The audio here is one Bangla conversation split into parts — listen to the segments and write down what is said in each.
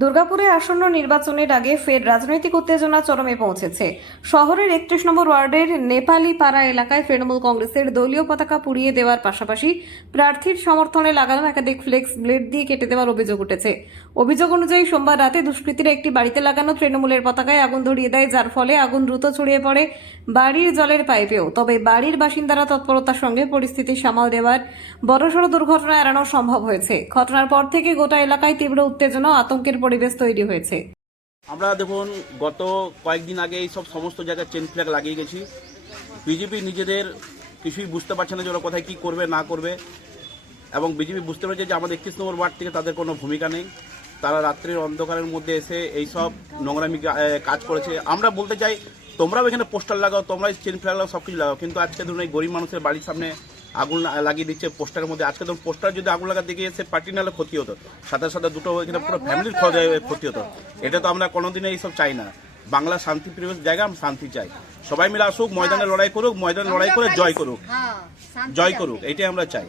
দুর্গাপুরে আসন্ন নির্বাচনের আগে ফের রাজনৈতিক উত্তেজনা চরমে পৌঁছেছে। শহরের 31 নম্বর ওয়ার্ডের নেপালি পাড়া এলাকায় তৃণমূল কংগ্রেসের দলীয় পতাকা পুড়িয়ে দেওয়ার পাশাপাশি প্রার্থীর সমর্থনে লাগানো একাধিক ফ্লেক্স ব্লেড দিয়ে কেটে দেওয়ার অভিযোগ উঠেছে। অভিযোগ অনুযায়ী সোমবার রাতে দুষ্কৃতীরা একটি বাড়িতে লাগানো তৃণমূলের পতাকায় আগুন ধরিয়ে দেয়, যার ফলে আগুন দ্রুত ছড়িয়ে পড়ে বাড়ির জলের পাইপেও। তবে বাড়ির বাসিন্দারা তৎপরতার সঙ্গে পরিস্থিতি সামাল দেওয়ার বড়সড় দুর্ঘটনা এড়ানো সম্ভব হয়েছে। ঘটনার পর থেকে গোটা এলাকায় তীব্র উত্তেজনা ও আতঙ্কের পরিবেশ তৈরি হয়েছে। আমরা দেখুন গত কয়েকদিন আগে এই সব সমস্ত জায়গায় চেন ফ্ল্যাগ লাগিয়ে গেছি। বিজেপি নিজেদের কিছুই বুঝতে পারছে না যে ওরা কোথায় কী করবে না করবে, এবং বিজেপি বুঝতে পারছে যে আমাদের 31 নম্বর ওয়ার্ড থেকে তাদের কোনো ভূমিকা নেই। তারা রাত্রির অন্ধকারের মধ্যে এসে এই সব নোংরামি কাজ করেছে। আমরা বলতে চাই, তোমরাও এখানে পোস্টার লাগাও, তোমরাই চেন ফ্ল্যাগ লাগাও, সব কিছু লাগাও, কিন্তু আজকে ধরুন এই গরিব মানুষের বাড়ির সামনে আগুন লাগিয়ে দিচ্ছে পোস্টারের মধ্যে। আজকে ধরুন পোস্টার যদি আগুন লাগাতে গিয়ে সে পার্টি নাহলে ক্ষতি হতো, সাথে সাথে দুটো এখানে পুরো ফ্যামিলির ক্ষতি হতো। এটা তো আমরা কোনোদিনই এইসব চাই না। বাংলা শান্তি প্রিয় জায়গা, আমরা শান্তি চাই। সবাই মিলে আসুক, ময়দানে লড়াই করুক, ময়দানে লড়াই করে জয় করুক, এইটাই আমরা চাই।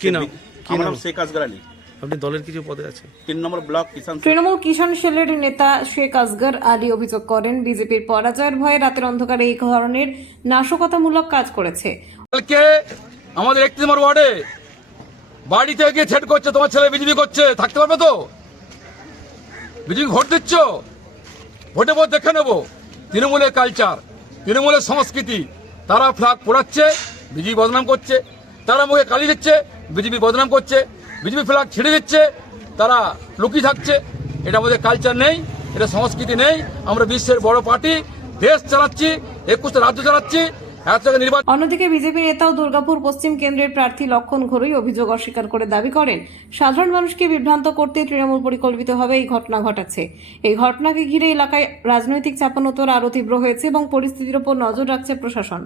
কি নাম? আমার নাম শেখ আসগর আলী। আপনি দলের কিছু পদে আছে? 3 নম্বর ব্লক কিষাণ। তৃণমূল কিষাণ সেলের নেতা শেখ আসগর আলী অভিযোগ করেন, বিজেপির পরাজয়ের ভয়ে রাতের অন্ধকারে এই ধরনের নাশকতামূলক কাজ করেছে। কালকে আমাদের 31 নম্বর ওয়ার্ডে বাড়িতে গিয়ে থ্রেট করছে, তোমার ছেলে বিজেপি করছে, থাকতে পারবে তো? বিজেপি ভোট দিচ্ছ, ভোটে ভোট দেখে নেবো। তৃণমূলের কালচার, তৃণমূলের সংস্কৃতি, তারা ফ্ল্যাগ পোড়াচ্ছে, বিজেপি বদনাম করছে। তারা মুখে কালি দিচ্ছে, বিজেপি বদনাম করছে। বিজেপি ফ্ল্যাগ ছেড়ে দিচ্ছে, তারা লুকিয়ে থাকছে। এটা আমাদের কালচার নেই, এটা সংস্কৃতি নেই। আমরা বিশ্বের বড় পার্টি, দেশ চালাচ্ছি, 21টা রাজ্য চালাচ্ছি। অন্যদিকে বিজেপি নেতা ও দুর্গাপুর পশ্চিম কেন্দ্রের প্রার্থী লক্ষণ ঘোরই অভিযোগ অস্বীকার করে দাবি করেন, সাধারণ মানুষকে বিভ্রান্ত করতে তৃণমূল পরিকল্পিতভাবে এই ঘটনা ঘটাচ্ছে। এই ঘটনাকে ঘিরে এলাকায় রাজনৈতিক চাপানোতর আরও তীব্র হয়েছে এবং পরিস্থিতির উপর নজর রাখছে প্রশাসন।